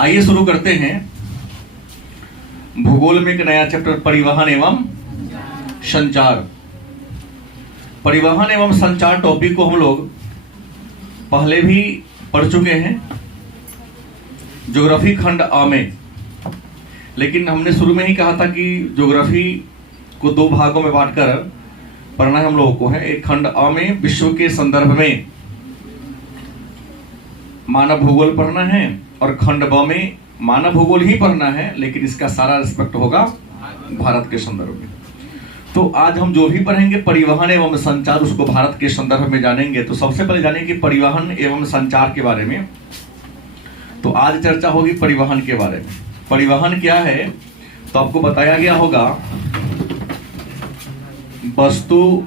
आइए शुरू करते हैं भूगोल में एक नया चैप्टर, परिवहन एवं संचार। परिवहन एवं संचार टॉपिक को हम लोग पहले भी पढ़ चुके हैं ज्योग्राफी खंड अ में, लेकिन हमने शुरू में ही कहा था कि ज्योग्राफी को दो भागों में बांटकर पढ़ना है हम लोगों को है। एक खंड अ में विश्व के संदर्भ में मानव भूगोल पढ़ना है और खंड ब में मानव भूगोल ही पढ़ना है, लेकिन इसका सारा एस्पेक्ट होगा भारत के संदर्भ में। तो आज हम जो भी पढ़ेंगे परिवहन एवं संचार, उसको भारत के संदर्भ में जानेंगे। तो सबसे पहले जानेंगे परिवहन एवं संचार के बारे में। तो आज चर्चा होगी परिवहन के बारे में। परिवहन क्या है तो आपको बताया गया होगा, वस्तु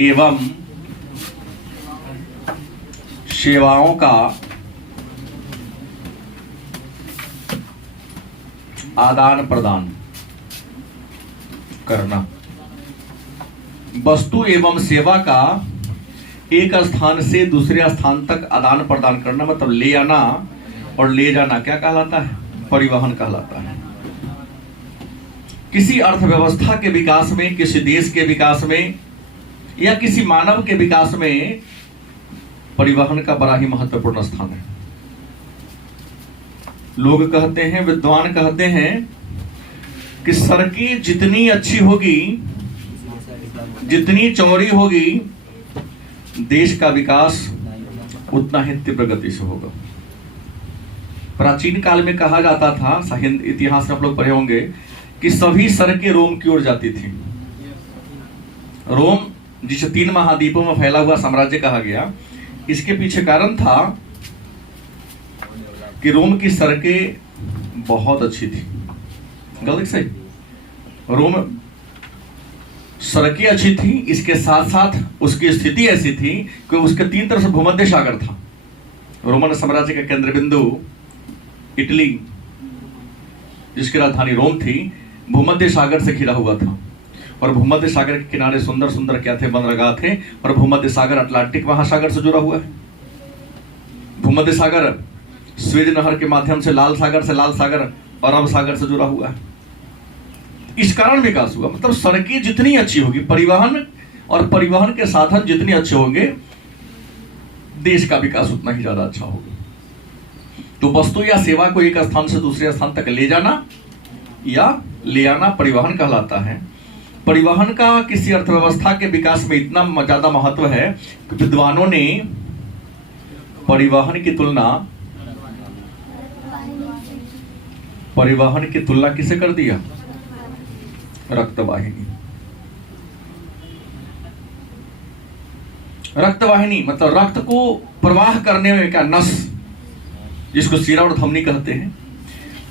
एवं सेवाओं का आदान प्रदान करना। वस्तु एवं सेवा का एक स्थान से दूसरे स्थान तक आदान प्रदान करना, मतलब ले आना और ले जाना क्या कहलाता है? परिवहन कहलाता है। किसी अर्थव्यवस्था के विकास में, किसी देश के विकास में या किसी मानव के विकास में परिवहन का बड़ा ही महत्वपूर्ण स्थान है। लोग कहते हैं, विद्वान कहते हैं कि सड़कें जितनी अच्छी होगी, जितनी चौड़ी होगी, देश का विकास उतना ही तीव्र गति से होगा। प्राचीन काल में कहा जाता था, हिंद इतिहास में आप लोग पढ़े होंगे, कि सभी सड़कें रोम की ओर जाती थी। रोम जिसे 3 महाद्वीपों में फैला हुआ साम्राज्य कहा गया, इसके पीछे कारण था कि रोम की सड़कें बहुत अच्छी थी। गलत सही? रोम सड़कें अच्छी थी, इसके साथ साथ उसकी स्थिति ऐसी थी कि उसके 3 तरफ से भूमध्य सागर था। रोमन साम्राज्य का केंद्र बिंदु इटली, जिसकी राजधानी रोम थी, भूमध्य सागर से घिरा हुआ था। और भूमध्य सागर के किनारे सुंदर सुंदर क्या थे? बंदरगाह थे। और भूमध्य सागर अटलांटिक महासागर से जुड़ा हुआ है। भूमध्य सागर स्वेज नहर के माध्यम से लाल सागर और अरब सागर से जुड़ा हुआ है। इस कारण विकास हुआ। मतलब सड़कें जितनी अच्छी होगी, परिवहन और परिवहन के साधन जितने अच्छे होंगे, देश का विकास उतना ही ज्यादा अच्छा होगा। तो वस्तु या सेवा को एक स्थान से दूसरे स्थान तक ले जाना या ले आना परिवहन कहलाता है। परिवहन का किसी अर्थव्यवस्था के विकास में इतना ज्यादा महत्व है कि विद्वानों ने परिवहन की तुलना किसे कर दिया? रक्तवाहिनी। रक्तवाहिनी मतलब रक्त को प्रवाह करने में क्या, नस, जिसको शिरा और धमनी कहते हैं,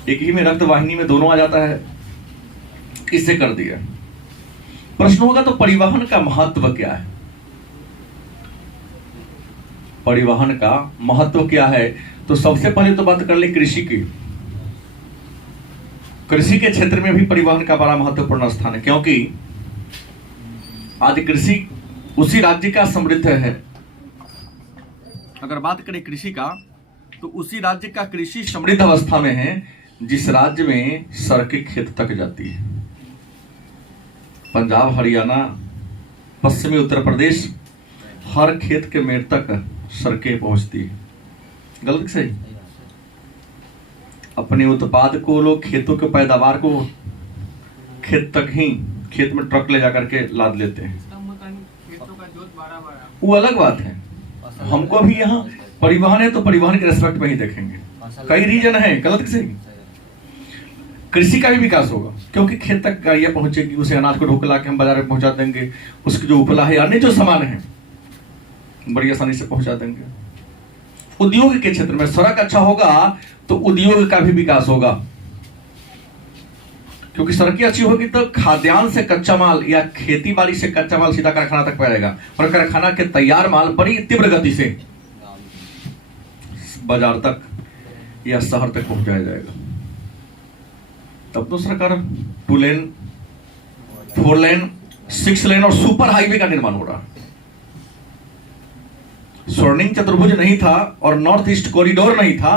एक ही में रक्तवाहिनी में दोनों आ जाता है, इससे कर दिया। प्रश्न होगा तो परिवहन का महत्व क्या है? परिवहन का महत्व क्या है? तो सबसे पहले तो बात कर ले कृषि की। कृषि के क्षेत्र में भी परिवहन का बड़ा महत्वपूर्ण स्थान है, क्योंकि आज कृषि उसी राज्य का समृद्ध है। अगर बात करें कृषि का, तो उसी राज्य का कृषि समृद्ध अवस्था में है जिस राज्य में सड़कें खेत तक जाती है। पंजाब, हरियाणा, पश्चिमी उत्तर प्रदेश, हर खेत के मेड़ तक सड़कें पहुंचती है। गलत सही? अपने उत्पाद को लोग, खेतों के पैदावार को खेत तक ही, खेत में ट्रक ले जाकर के लाद लेते हैं। वो अलग बात है। हमको भी यहाँ परिवहन है तो परिवहन के रेस्पेक्ट में ही देखेंगे। कई रीजन है। गलत सही? कृषि का भी विकास होगा, क्योंकि खेत तक गाड़ियां पहुंचेगी, उसे अनाज को ढोकर लाके हम बाजार में पहुंचा देंगे। उसकी जो उपला है, अन्य जो सामान है, बड़ी आसानी से पहुंचा देंगे। उद्योग के क्षेत्र में सड़क अच्छा होगा तो उद्योग का भी विकास होगा, क्योंकि सड़कें अच्छी होगी तो खाद्यान्न से कच्चा माल या खेती बाड़ी से कच्चा माल सीधा कारखाना तक पहुंचेगा और कारखाना के तैयार माल बड़ी तीव्र गति से बाजार तक या शहर तक पहुंचाया जाएगा। तब तो सरकार 2 लेन, 4 लेन, 6 लेन और सुपर हाईवे का निर्माण हो रहा है। स्वर्णिम चतुर्भुज नहीं था और नॉर्थ ईस्ट कॉरिडोर नहीं था,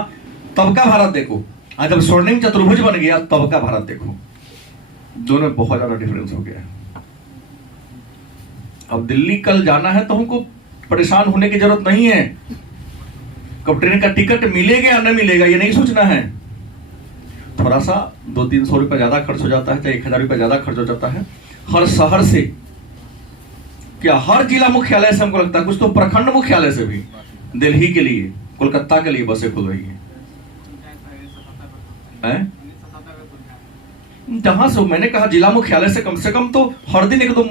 तब का भारत देखो, आज जब स्वर्णिम चतुर्भुज बन गया तब का भारत देखो, दोनों में बहुत ज्यादा डिफरेंस हो गया है। अब दिल्ली कल जाना है तो हमको परेशान होने की जरूरत नहीं है, कब ट्रेन का टिकट मिलेगा या न मिलेगा ये नहीं सोचना है। थोड़ा सा 200-300 रुपए ज्यादा खर्च हो जाता है, चाहे 1000 रुपए ज्यादा खर्च हो जाता है। हर शहर से, क्या हर जिला मुख्यालय से, हमको लगता है कुछ तो प्रखंड मुख्यालय से भी दिल्ली के लिए, कोलकाता के लिए बसें खुल रही है। जहां से मैंने कहा जिला मुख्यालय से कम तो हर दिन 1-2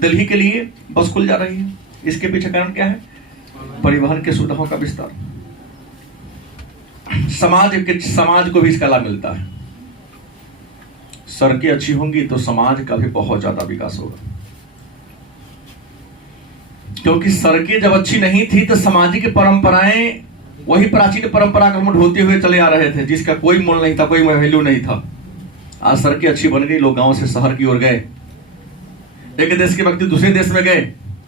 दिल्ली के लिए बस खुल जा रही है। इसके पीछे कारण क्या है? परिवहन के सुविधाओं का विस्तार। समाज को भी इसका लाभ मिलता है। सड़कें अच्छी होंगी तो समाज का भी बहुत ज्यादा विकास होगा, क्योंकि सड़कें जब अच्छी नहीं थी तो सामाजिक परंपराएं वही प्राचीन परंपरा का ढोते हुए चले आ रहे थे, जिसका कोई मूल्य नहीं था, कोई वैल्यू नहीं था। आज सड़कें अच्छी बन गई, लोग गांव से शहर की ओर गए, एक देश के व्यक्ति दूसरे देश में गए,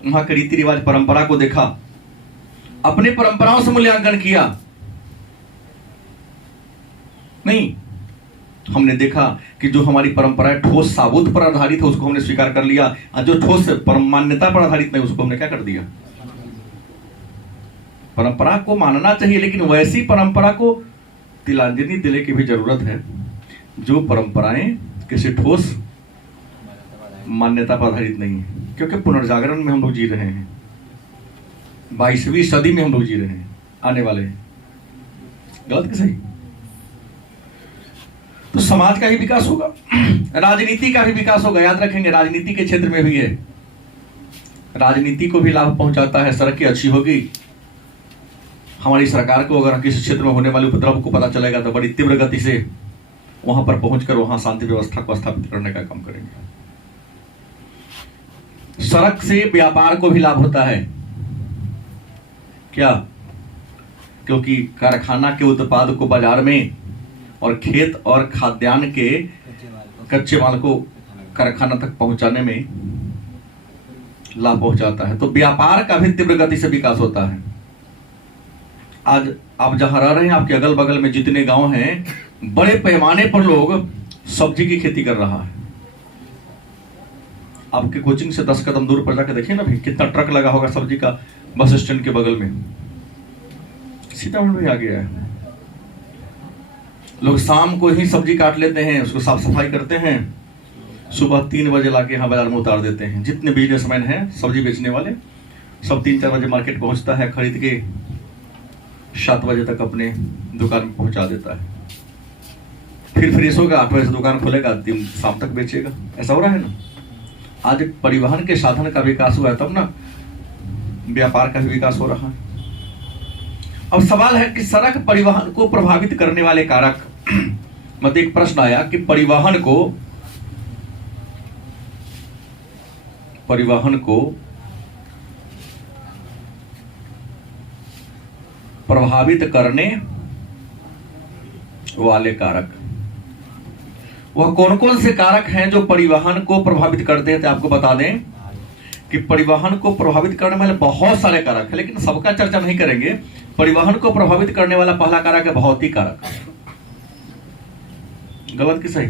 वहां के रीति रिवाज परंपरा को देखा, अपनी परंपराओं से मूल्यांकन किया। नहीं, हमने देखा कि जो हमारी परंपरा ठोस साबुत पर आधारित है उसको हमने स्वीकार कर लिया, और जो ठोस मान्यता पर आधारित नहीं उसको हमने क्या कर दिया। परंपरा को मानना चाहिए, लेकिन वैसी परंपरा को तिलांजलि दिले की भी जरूरत है जो परंपराएं किसी ठोस मान्यता पर आधारित नहीं है। क्योंकि पुनर्जागरण में हम लोग जी रहे हैं, 22वीं सदी में हम लोग जी रहे हैं, आने वाले हैं। गलत कि सही? तो समाज का ही विकास होगा, राजनीति का भी विकास होगा। याद रखेंगे, राजनीति के क्षेत्र में भी है, राजनीति को भी लाभ पहुंचाता है। सड़कें अच्छी होगी, हमारी सरकार को अगर किसी क्षेत्र में होने वाले उपद्रव को पता चलेगा तो बड़ी तीव्र गति से वहां पर पहुंचकर वहां शांति व्यवस्था को स्थापित करने का काम करेंगे। सड़क से व्यापार को भी लाभ होता है। क्या? क्योंकि कारखाना के उत्पाद को बाजार में और खेत और खाद्यान्न के कच्चे माल को कारखाना तक पहुंचाने में लाभ पहुंचाता है, तो व्यापार का भी तीव्र गति से विकास होता है। आज आप जहां रह रहे हैं, आपके अगल बगल में जितने गांव हैं, बड़े पैमाने पर लोग सब्जी की खेती कर रहा है। आपके कोचिंग से 10 कदम दूर पर जाकर देखिए ना, भी कितना ट्रक लगा होगा सब्जी का बस स्टैंड के बगल में। सीतामढ़ी में आ गया है, लोग शाम को ही सब्जी काट लेते हैं, उसको साफ सफाई करते हैं, सुबह 3 बजे लाके यहाँ बाजार में उतार देते हैं। जितने बिजनेसमैन हैं सब्जी बेचने वाले, सब 3-4 बजे मार्केट पहुंचता है, खरीद के 7 बजे तक अपने दुकान में पहुंचा देता है। फिर फ्रेश होगा, 8 बजे से दुकान खोलेगा, शाम तक बेचेगा। ऐसा हो रहा है ना। आज परिवहन के साधन का विकास हुआ है, तब ना व्यापार का भी विकास हो रहा है। अब सवाल है कि सड़क परिवहन को प्रभावित करने वाले कारक, मतलब एक प्रश्न आया कि परिवहन को प्रभावित करने वाले कारक, वह कौन कौन से कारक हैं जो परिवहन को प्रभावित करते हैं। तो आपको बता दें कि परिवहन को प्रभावित करने वाले बहुत सारे कारक हैं, लेकिन सबका चर्चा नहीं करेंगे। परिवहन को प्रभावित करने वाला पहला कारक है भौतिक कारक। गलत कि सही?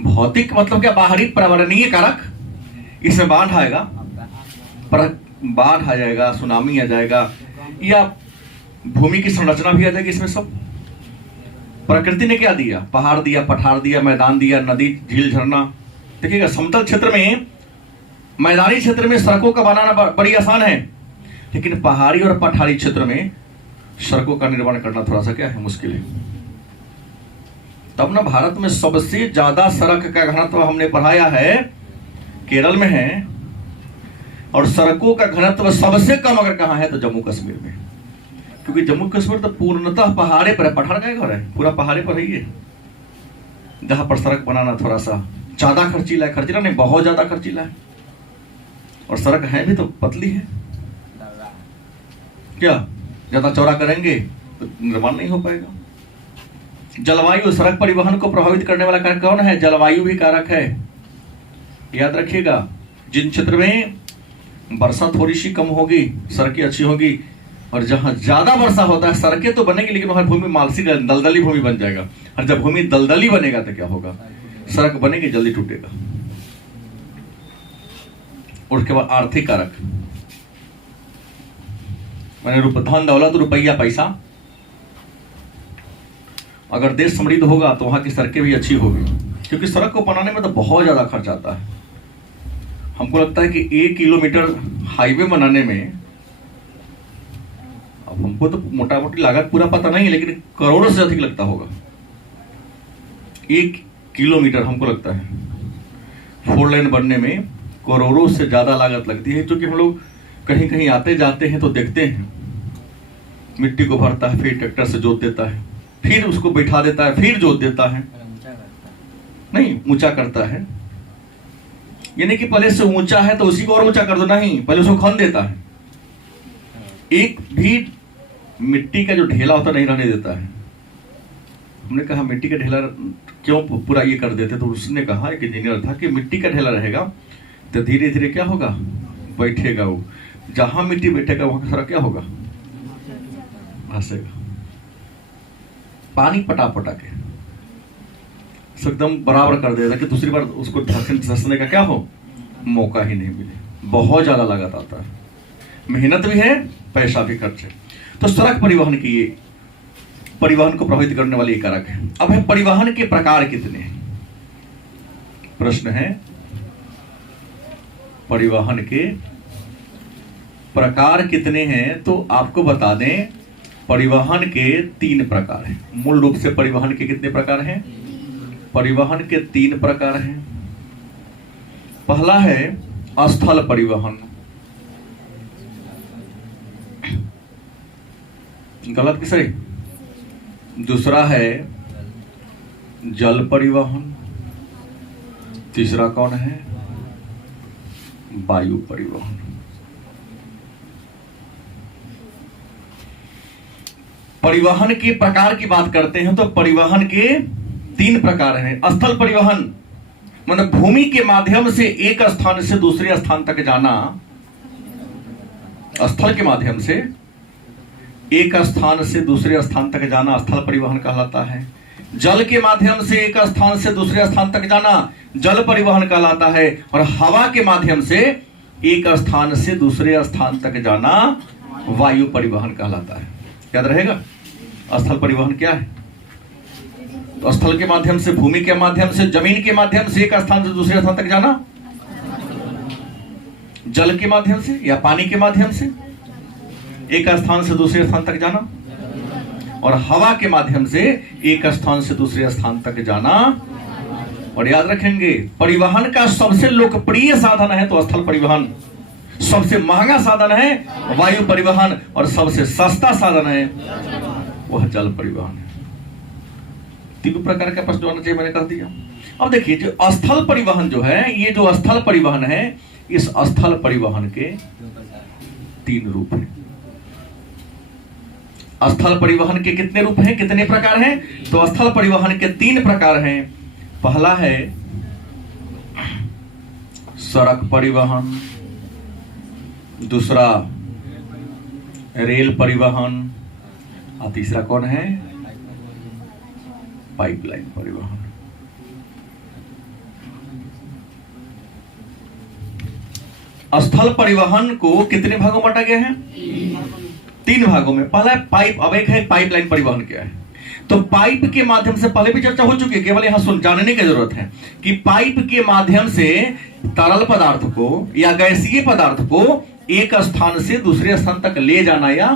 भौतिक मतलब क्या? बाहरी पर्यावरणीय कारक। इसमें बाढ़ आएगा, बाढ़ आ जाएगा, सुनामी आ जाएगा, या भूमि की संरचना भी आ जाएगी। इसमें सब प्रकृति ने क्या दिया? पहाड़ दिया, पठार दिया, मैदान दिया, नदी, झील, झरना। देखिएगा, समतल क्षेत्र में, मैदानी क्षेत्र में सड़कों का बनाना बड़ी आसान है, लेकिन पहाड़ी और पठारी क्षेत्र में सड़कों का निर्माण करना थोड़ा सा क्या है, मुश्किल है। तब ना भारत में सबसे ज्यादा सड़क का घनत्व हमने पढ़ाया है केरल में है, और सड़कों का घनत्व सबसे कम अगर कहां है तो जम्मू कश्मीर में। क्योंकि जम्मू कश्मीर तो पूर्णतः पहाड़े पर है, पठार का घर है, पूरा पहाड़े पर ही है, जहां पर सड़क बनाना थोड़ा सा ज्यादा खर्चीला है। खर्चीला नहीं, बहुत ज्यादा खर्चीला है। और सड़क है भी तो पतली है। क्या ज्यादा चौड़ा करेंगे तो निर्माण नहीं हो पाएगा। जलवायु, सड़क परिवहन को प्रभावित करने वाला कारक कौन है? जलवायु भी कारक है। याद रखिएगा, जिन क्षेत्र में वर्षा थोड़ी सी कम होगी, सड़कें अच्छी होगी, और जहां ज्यादा वर्षा होता है सड़कें तो बनेगी लेकिन वहां भूमि मालसी दलदली भूमि बन जाएगा। और जब भूमि दलदली बनेगा तो क्या होगा, सड़क बनेगी जल्दी टूटेगा। और उसके बाद आर्थिक कारक, मैंने धन दौलत रुपया पैसा, अगर देश समृद्ध होगा तो वहां की सड़कें भी अच्छी होगी, क्योंकि सड़क को बनाने में तो बहुत ज्यादा खर्च आता है। हमको लगता है कि 1 किलोमीटर हाईवे बनाने में, अब हमको तो मोटा मोटी लागत पूरा पता नहीं है, लेकिन करोड़ों से अधिक लगता होगा। 1 किलोमीटर हमको लगता है 4 लेन बनने में करोड़ों से ज्यादा लागत लगती है। क्योंकि हम लोग कहीं कहीं आते जाते हैं तो देखते हैं, मिट्टी को भरता है, फिर ट्रैक्टर से जोत देता है, फिर उसको बैठा देता है, फिर जोत देता है, नहीं ऊंचा करता है। यानी कि पहले से ऊंचा है तो उसी को और ऊंचा कर दो, नहीं पहले उसको खन देता है। एक भी मिट्टी का जो ढेला होता नहीं रहने देता है। हमने कहा मिट्टी का ढेला क्यों पूरा ये कर देते, तो उसने कहा, एक इंजीनियर था, कि मिट्टी का ढेला रहेगा तो धीरे धीरे क्या होगा, बैठेगा वो, जहां मिट्टी बैठेगा वहां का सारा क्या होगा, भासेगा। पानी पटा पटा के एकदम बराबर कर देगा कि दूसरी बार उसको धंसने का क्या हो, मौका ही नहीं मिले। बहुत ज्यादा लागत आता है, मेहनत भी है, पैसा भी खर्च है। तो सड़क परिवहन की ये परिवहन को प्रभावित करने वाली एक कारक है। अब है परिवहन के प्रकार कितने हैं, प्रश्न है परिवहन के प्रकार कितने हैं। तो आपको बता दें, परिवहन के 3 प्रकार हैं। मूल रूप से परिवहन के कितने प्रकार हैं, परिवहन के 3 प्रकार हैं। पहला है स्थल परिवहन, गलत कि सही। दूसरा है जल परिवहन, तीसरा कौन है, वायु परिवहन। परिवहन के प्रकार की बात करते हैं तो परिवहन के 3 प्रकार हैं। स्थल परिवहन मतलब भूमि के माध्यम से एक स्थान से दूसरे स्थान तक जाना, स्थल के माध्यम से एक स्थान से दूसरे स्थान तक जाना स्थल परिवहन कहलाता है। जल के माध्यम से एक स्थान से दूसरे स्थान तक जाना जल परिवहन कहलाता है। और हवा के माध्यम से एक स्थान से दूसरे स्थान तक जाना वायु परिवहन कहलाता है। याद रहेगा, स्थल परिवहन क्या है, तो स्थल के माध्यम से, भूमि के माध्यम से, जमीन के माध्यम से एक स्थान से दूसरे स्थान तक जाना, जल के माध्यम से या पानी के माध्यम से एक स्थान से दूसरे स्थान तक जाना, और हवा के माध्यम से एक स्थान से दूसरे स्थान तक जाना। और याद रखेंगे, परिवहन का सबसे लोकप्रिय साधन है तो स्थल परिवहन, सबसे महंगा साधन है वायु परिवहन, और सबसे सस्ता साधन है वह जल परिवहन है। 3 प्रकार का प्रश्न होना चाहिए, मैंने कह दिया। अब देखिए, जो स्थल परिवहन जो है, ये जो स्थल परिवहन है, इस स्थल परिवहन के 3 रूप हैं। स्थल परिवहन के कितने रूप हैं, कितने प्रकार हैं, तो स्थल परिवहन के 3 प्रकार हैं। पहला है सड़क परिवहन, दूसरा रेल परिवहन, और तीसरा कौन है, पाइपलाइन परिवहन। स्थल परिवहन को कितने भागों में बांटा गया है, 3 भागों में। पहला है पाइप, अब एक है पाइपलाइन परिवहन क्या है। तो पाइप के माध्यम से पहले भी चर्चा हो चुकी है, केवल यहां सुन जानने की जरूरत है कि पाइप के माध्यम से तरल पदार्थ को या गैसीय पदार्थ को एक स्थान से दूसरे स्थान तक ले जाना, या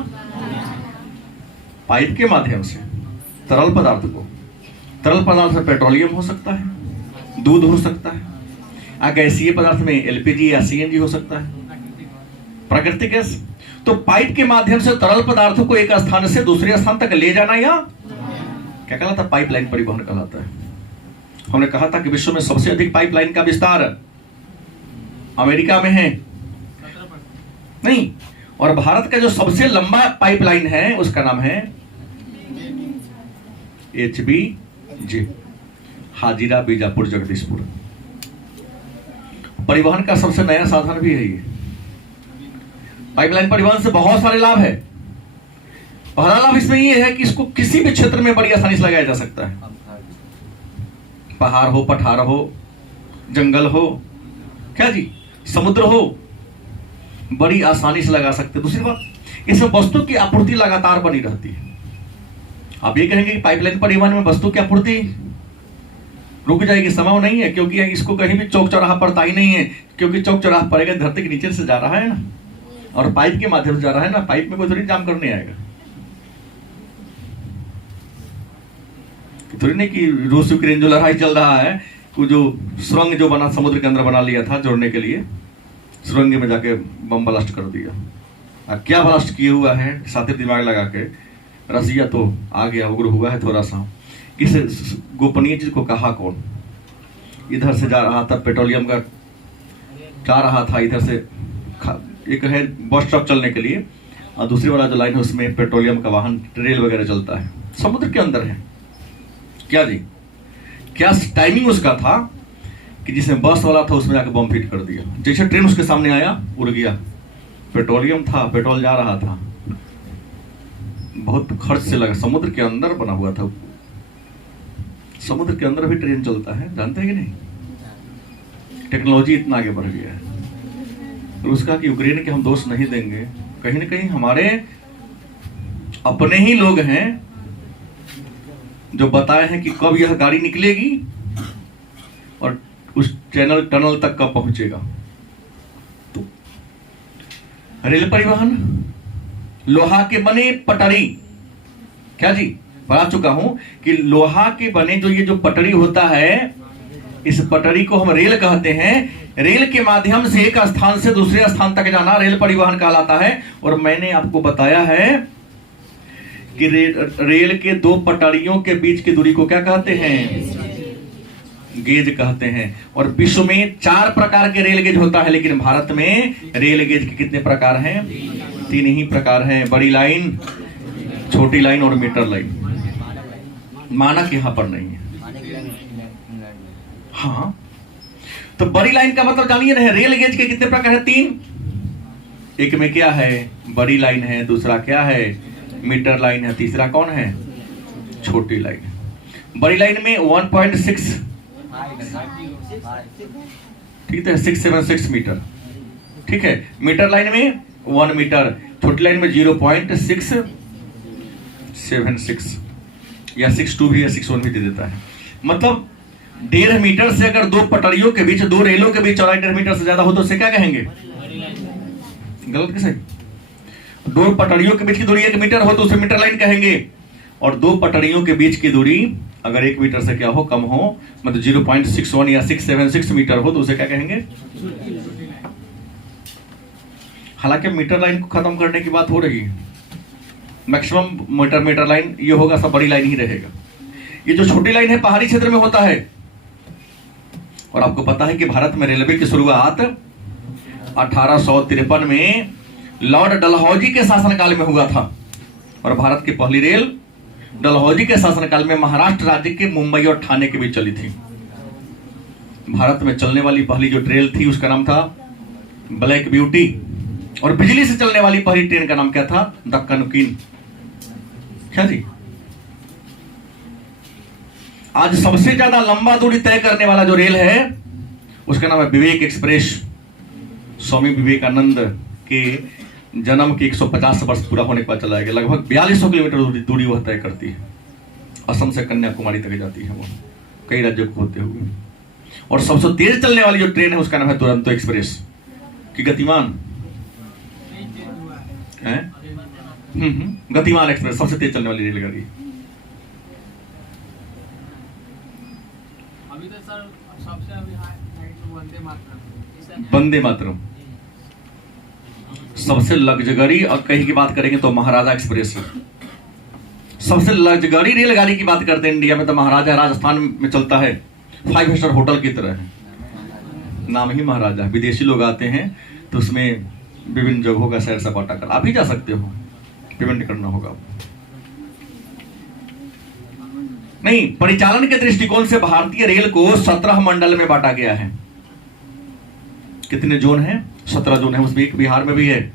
पाइप के माध्यम से तरल पदार्थ को, तरल पदार्थ से पेट्रोलियम हो सकता है, दूध हो सकता है, गैसीय पदार्थ में एलपीजी या सीएनजी हो सकता है, प्राकृतिक गैस। तो पाइप के माध्यम से तरल पदार्थों को एक स्थान से दूसरे स्थान तक ले जाना, या क्या कहलाता है, पाइपलाइन परिवहन कहलाता है। हमने कहा था कि विश्व में सबसे अधिक पाइपलाइन का विस्तार अमेरिका में है, नहीं, और भारत का जो सबसे लंबा पाइपलाइन है उसका नाम है HBJ, हाजीरा बीजापुर जगदीशपुर। परिवहन का सबसे नया साधन भी है ये, पाइपलाइन परिवहन से बहुत सारे लाभ है। पहला लाभ इसमें यह है कि इसको किसी भी क्षेत्र में बड़ी आसानी से लगाया जा सकता है। पहाड़ हो, पठार हो, जंगल हो, क्या जी, समुद्र हो, बड़ी आसानी से लगा सकते हैं। दूसरी बात, इसमें वस्तु की आपूर्ति लगातार बनी रहती है। आप ये कहेंगे कि पाइपलाइन परिवहन में वस्तु की आपूर्ति रुक जाएगी, संभव नहीं है, क्योंकि इसको कहीं भी चौक चौराहा पड़ता ही नहीं है, क्योंकि चौक चौराहा पड़ेगा धरती के नीचे से जा रहा है ना, और पाइप के माध्यम से जा रहा है ना, पाइप में कोई थोड़ी जाम करने आएगा। थोड़ी नहीं कि रूस यूक्रेन जो लड़ाई चल रहा है, वो जो सुरंग जो बना समुद्र के अंदर बना लिया था जोड़ने के लिए, सुरंग में जाके बम ब्लास्ट कर दिया। अब क्या ब्लास्ट किए हुआ है, साथी दिमाग लगा के, रसिया तो आ गया, उग्र हुआ है थोड़ा सा। इस गोपनीय चीज को कहा कौन? इधर से जा रहा था पेट्रोलियम का, जा रहा था इधर से, एक है बस ट्रक चलने के लिए, और दूसरी वाला जो लाइन है उसमें पेट्रोलियम का वाहन, रेल वगैरह चलता है, समुद्र के अंदर है। क्या जी, क्या टाइमिंग उसका था कि जिसमें बस वाला था उसमें जाकर बम फिट कर दिया। जैसे ट्रेन उसके सामने आया, उड़ गया। पेट्रोलियम था, पेट्रोल जा रहा था, बहुत खर्च से लगा, समुद्र के अंदर बना हुआ था। समुद्र के अंदर भी ट्रेन चलता है, जानते हैं कि नहीं? टेक्नोलॉजी इतना आगे बढ़ गया है। रूस का कि यूक्रेन के हम दोष नहीं देंगे, कहीं ना कहीं हमारे अपने ही लोग हैं जो बताए हैं कि कब यह गाड़ी निकलेगी और उस टनल तक कब पहुंचेगा। तो रेल परिवहन, लोहा के बने पटरी, क्या जी, बता चुका हूं कि लोहा के बने जो ये जो पटरी होता है, इस पटरी को हम रेल कहते हैं। रेल के माध्यम से एक स्थान से दूसरे स्थान तक जाना रेल परिवहन कहलाता है। और मैंने आपको बताया है कि रेल के दो पटरियों के बीच की दूरी को क्या कहते हैं? गेज कहते हैं। और विश्व में 4 प्रकार के रेल गेज होता है, लेकिन भारत में रेल गेज के कितने प्रकार हैं? 3 ही प्रकार हैं, बड़ी लाइन, छोटी लाइन और मीटर लाइन। मानक यहां पर नहीं है। हाँ, तो बड़ी लाइन का मतलब जानिए ना, रेल गेज के कितने प्रकार है? 3। एक में क्या है? बड़ी लाइन है, दूसरा क्या है? मीटर लाइन है, तीसरा कौन है? छोटी लाइन। बड़ी लाइन में 1.6, ठीक है, 676 मीटर, ठीक है। मीटर लाइन में 1 मीटर, छोटी लाइन में 0.676 या 62 भी या 61 भी दे देता है। मतलब 1.5 मीटर से अगर 2 पटरियों के बीच, 2 रेलों के बीच चौड़ाई 1.5 मीटर से ज्यादा हो तो उसे क्या कहेंगे? गलत कैसे? 2 पटरियों के बीच की दूरी 1 मीटर हो तो उसे मीटर लाइन कहेंगे। और 2 पटरियों के बीच की दूरी अगर 1 मीटर से क्या हो, कम हो, मतलब 0.61 या 676 मीटर हो तो उसे क्या कहेंगे? हालांकि मीटर लाइन को खत्म करने की बात हो रही है, मैक्सिमम मीटर लाइन ये होगा, सब बड़ी लाइन ही रहेगा। ये जो छोटी लाइन है पहाड़ी क्षेत्र में होता है। और आपको पता है कि भारत में रेलवे की शुरुआत 1853 में लॉर्ड डलहौजी के शासनकाल में हुआ था। और भारत की पहली रेल डलहौजी के शासनकाल में महाराष्ट्र राज्य के मुंबई और ठाणे के बीच चली थी। भारत में चलने वाली पहली जो ट्रेन थी उसका नाम था ब्लैक ब्यूटी। और बिजली से चलने वाली पहली ट्रेन का नाम क्या था? दक्कन क्वीन। क्या जी? आज सबसे ज्यादा लंबा दूरी तय करने वाला जो रेल है उसका नाम है विवेक एक्सप्रेस। स्वामी विवेकानंद के जन्म के 150 वर्ष पूरा होने के बाद चलाया गया। लगभग 4200 किलोमीटर दूरी वह तय करती है। असम से कन्याकुमारी तक जाती है वो, कई राज्यों को होते हुए। और सबसे तेज चलने वाली जो ट्रेन है उसका नाम है दुरंतो एक्सप्रेस की गतिमान है। गतिमान एक्सप्रेस सबसे तेज चलने वाली रेलगाड़ी। अभी तो सर सबसे अभी वंदे मातरम सबसे लग्जरी। और कहीं की बात करेंगे तो महाराजा एक्सप्रेस है सबसे लग्जरी रेलगाड़ी की बात करते हैं इंडिया में तो महाराजा राजस्थान में चलता है, 5 स्टार होटल की तरह है, नाम ही महाराजा। विदेशी लोग आते हैं तो उसमें विभिन्न जगहों का सैर सपाटा कर, आप ही जा सकते हो, पेमेंट करना होगा। नहीं, परिचालन के दृष्टिकोण से भारतीय रेल को 17 मंडल में बांटा गया है। कितने जोन हैं? 17 जोन है। उसमें एक बिहार में भी है,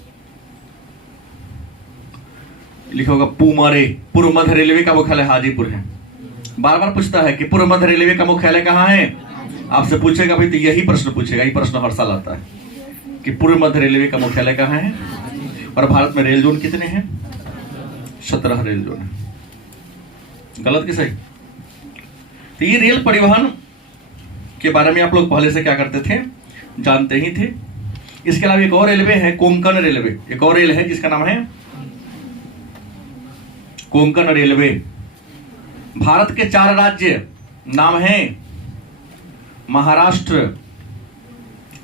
लिखा होगा पूमारे। पूर्व मध्य रेलवे का मुख्यालय हाजीपुर है। बार बार पूछता है कि पूर्व मध्य रेलवे का मुख्यालय कहाँ है। आपसे पूछेगा भाई, तो यही प्रश्न पूछेगा, यही प्रश्न हर साल आता है कि पूर्व मध्य रेलवे का मुख्यालय कहाँ है। और भारत में रेल जोन कितने हैं? 17 रेल जोन है। गलत कि सही? तो ये रेल परिवहन के बारे में आप लोग पहले से क्या करते थे, जानते ही थे। इसके अलावा एक और रेलवे है, कोंकण रेलवे। एक और रेल है जिसका नाम है कोंकण रेलवे। भारत के 4 राज्य नाम हैं महाराष्ट्र,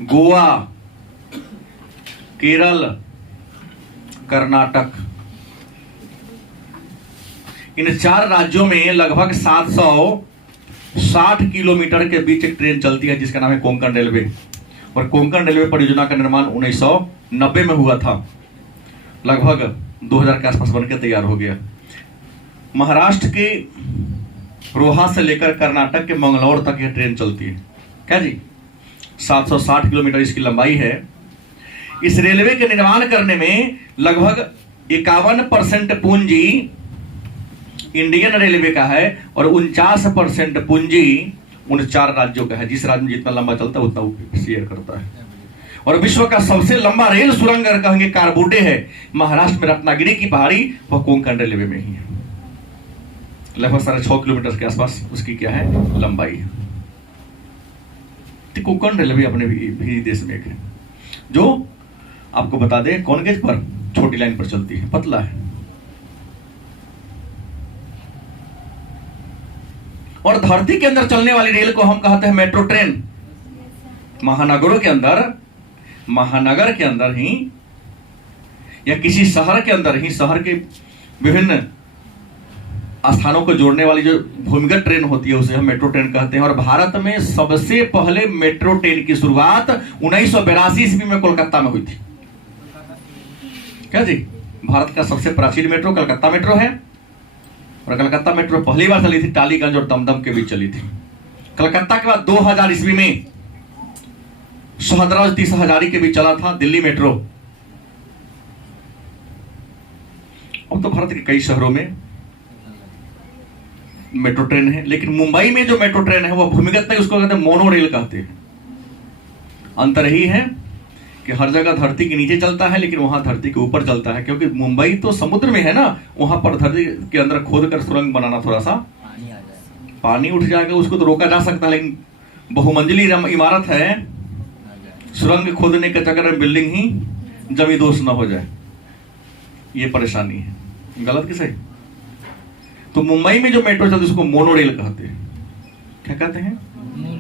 गोवा, केरल, कर्नाटक। इन 4 राज्यों में लगभग 760 किलोमीटर के बीच एक ट्रेन चलती है जिसका नाम है कोंकण रेलवे। और कोंकण रेलवे परियोजना का निर्माण 1990 में हुआ था। लगभग 2000 के आसपास बनकर तैयार हो गया। महाराष्ट्र के रोहा से लेकर कर्नाटक के मंगलौर तक यह ट्रेन चलती है। क्या जी? 760 किलोमीटर इसकी लंबाई है। इस रेलवे के निर्माण करने में लगभग 51% पूंजी इंडियन रेलवे का है और 49% पूंजी उन 4 राज्यों का है। जिस राज्य में जितना लंबा चलता है उतना वो शेयर करता है। और विश्व का सबसे लंबा रेल सुरंग अगर कहेंगे कारबूटे है महाराष्ट्र में रत्नागिरी की पहाड़ी, वह कोंकण रेलवे में ही है। लगभग 6.5 किलोमीटर के आसपास उसकी क्या है, लंबाई है। तो कोंकण रेलवे अपने भी देश में एक है जो आपको बता दें कौन गेज पर, छोटी लाइन पर चलती है, पतला है। और धरती के अंदर चलने वाली रेल को हम कहते हैं मेट्रो ट्रेन। महानगरों के अंदर, महानगर के अंदर ही या किसी शहर के अंदर ही, शहर के विभिन्न स्थानों को जोड़ने वाली जो भूमिगत ट्रेन होती है उसे हम मेट्रो ट्रेन कहते हैं। और भारत में सबसे पहले मेट्रो ट्रेन की शुरुआत 1982 ईस्वी में कोलकाता में हुई थी। क्या जी? भारत का सबसे प्राचीन मेट्रो कलकत्ता मेट्रो है। और कलकत्ता मेट्रो पहली बार चली थी टालीगंज और दमदम के बीच चली थी। कलकत्ता के बाद 2000 ईस्वी में शहदराज 30 हजारी के बीच चला था दिल्ली मेट्रो। अब तो भारत के कई शहरों में मेट्रो ट्रेन है, लेकिन मुंबई में जो मेट्रो ट्रेन है वो भूमिगत नहीं, उसको कहते हैं मोनो रेल कहते हैं। अंतर ही है कि हर जगह धरती के नीचे चलता है लेकिन वहां धरती के ऊपर चलता है, क्योंकि मुंबई तो समुद्र में है ना, वहां पर धरती के अंदर खोद कर सुरंग बनाना थोड़ा सा पानी उठ जाएगा, उसको तो रोका जा सकता है। लेकिन बहुमंजिली इमारत है, सुरंग खोदने के चक्कर में बिल्डिंग ही जमी दोष न हो जाए, ये परेशानी है। गलत कि सही? तो मुंबई में जो मेट्रो चलती है उसको मोनो रेल कहते हैं। क्या कहते हैं?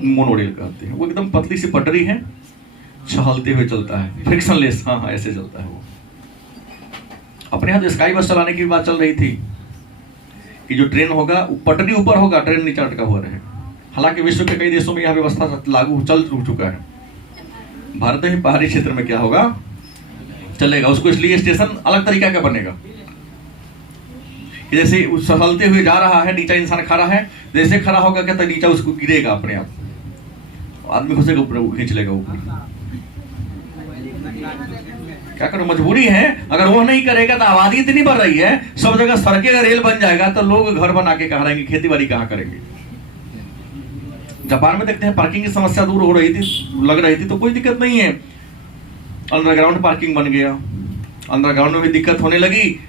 मोनो रेल कहते हैं। वो एकदम पतली सी पटरी है, छहलते हुए चलता है, फ्रिक्शनलेस। हाँ, ऐसे चलता है वो। अपने यहाँ स्काई बस चलाने की बात चल रही थी कि जो ट्रेन होगा पटरी ऊपर होगा, ट्रेन नीचे अटका हुआ रहे। हालांकि विश्व के कई देशों में यह व्यवस्था लागू चल चुका है। भारत में पहाड़ी क्षेत्र में क्या होगा, चलेगा। उसको इसलिए स्टेशन अलग तरीका का बनेगा। जैसे सहलते हुए जा रहा है, नीचा इंसान खड़ा है, जैसे खड़ा होगा क्या तो नीचा उसको गिरेगा अपने आप, आदमी घुसेगा ऊपर, खींच लेगा ऊपर। क्या करो, मजबूरी है। अगर वो नहीं करेगा तो आबादी इतनी बढ़ रही है, सब जगह सड़कें का रेल बन जाएगा तो लोग घर बना के कहाँ रहेंगे, खेती बाड़ी कहाँ करेंगे। जापान में देखते हैं पार्किंग की समस्या दूर हो रही थी, लग रही थी, तो कोई दिक्कत नहीं है, अंडरग्राउंड पार्किंग बन गया। अंडरग्राउंड में भी दिक्कत होने लगी,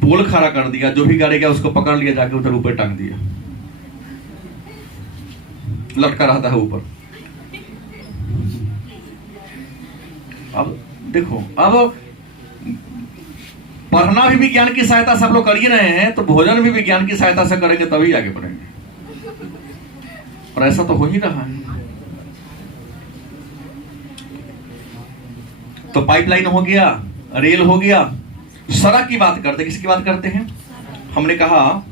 पोल खड़ा कर दिया, जो भी गाड़ी गया उसको पकड़ लिया, जाके उधर ऊपर टांग दिया, लटका रहता है ऊपर। अब देखो, अब पढ़ना भी विज्ञान की सहायता से आप लोग कर ही रहे हैं, तो भोजन भी विज्ञान की सहायता से करेंगे तभी आगे बढ़ेंगे। और ऐसा तो हो ही रहा है। तो पाइपलाइन हो गया, रेल हो गया, सड़क की बात करते, किसकी बात करते हैं? हमने कहा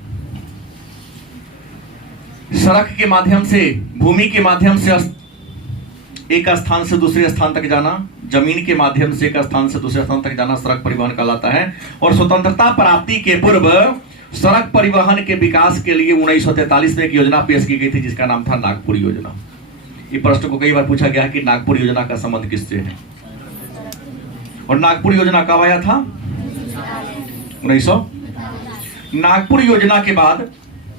सड़क के माध्यम से, भूमि के माध्यम से एक स्थान से दूसरे स्थान तक जाना, जमीन के माध्यम से एक स्थान से दूसरे स्थान तक जाना सड़क परिवहन कहलाता है। और स्वतंत्रता प्राप्ति के पूर्व सड़क परिवहन के विकास के लिए 1943 में एक योजना पेश की गई थी जिसका नाम था नागपुर योजना। ये प्रश्न को कई बार पूछा गया कि नागपुर योजना का संबंध किससे है। और नागपुर योजना कब आया था? 1900। नागपुर योजना के बाद,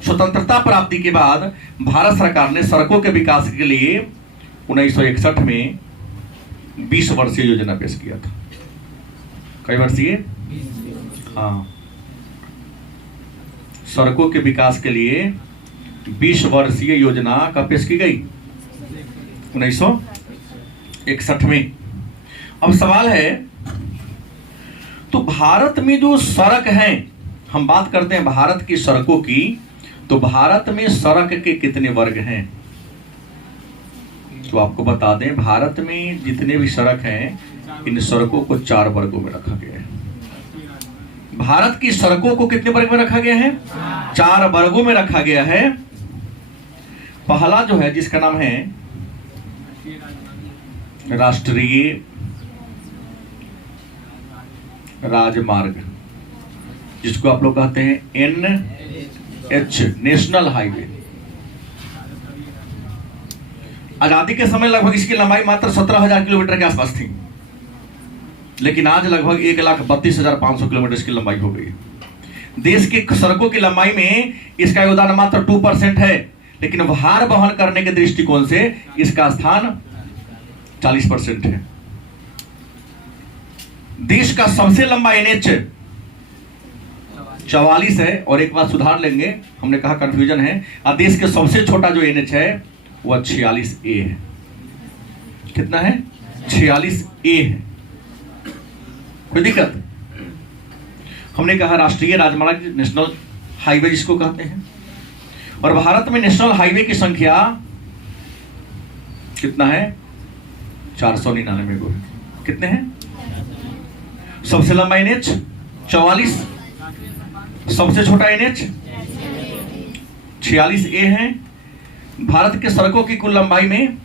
स्वतंत्रता प्राप्ति के बाद भारत सरकार ने सड़कों के विकास के लिए 1961 में 20 वर्षीय योजना पेश किया था। कई वर्षीय? हाँ, सड़कों के विकास के लिए 20 वर्षीय योजना का पेश की गई 1961 में। अब सवाल है, तो भारत में जो सड़क हैं, हम बात करते हैं भारत की सड़कों की, तो भारत में सड़क के कितने वर्ग हैं? तो आपको बता दें, भारत में जितने भी सड़क हैं, इन सड़कों को 4 वर्गों में रखा गया है। भारत की सड़कों को कितने वर्ग में रखा गया है? 4 वर्गों में रखा गया है। पहला जो है, जिसका नाम है राष्ट्रीय राजमार्ग, जिसको आप लोग कहते हैं NH, नेशनल हाईवे। आजादी के समय लगभग इसकी लंबाई मात्र 17,000 किलोमीटर के आसपास थी, लेकिन आज लगभग 1,32,500 किलोमीटर इसकी लंबाई हो गई। देश की सड़कों की लंबाई में इसका योगदान मात्र 2% है, लेकिन भार वहन करने के दृष्टिकोण से इसका स्थान 40% है। देश का सबसे लंबा NH 44 है, और एक बात सुधार लेंगे, हमने कहा कंफ्यूजन है। और देश के सबसे छोटा जो NH है वह 46A है। कितना है? 46A है। कोई दिक्कत? हमने कहा राष्ट्रीय राजमार्ग, नेशनल हाईवे जिसको कहते हैं। और भारत में नेशनल हाईवे की संख्या कितना है? 499 गो। कितने हैं? सबसे लंबा NH 44, सबसे छोटा NH 46A है। भारत के सड़कों की कुल लंबाई में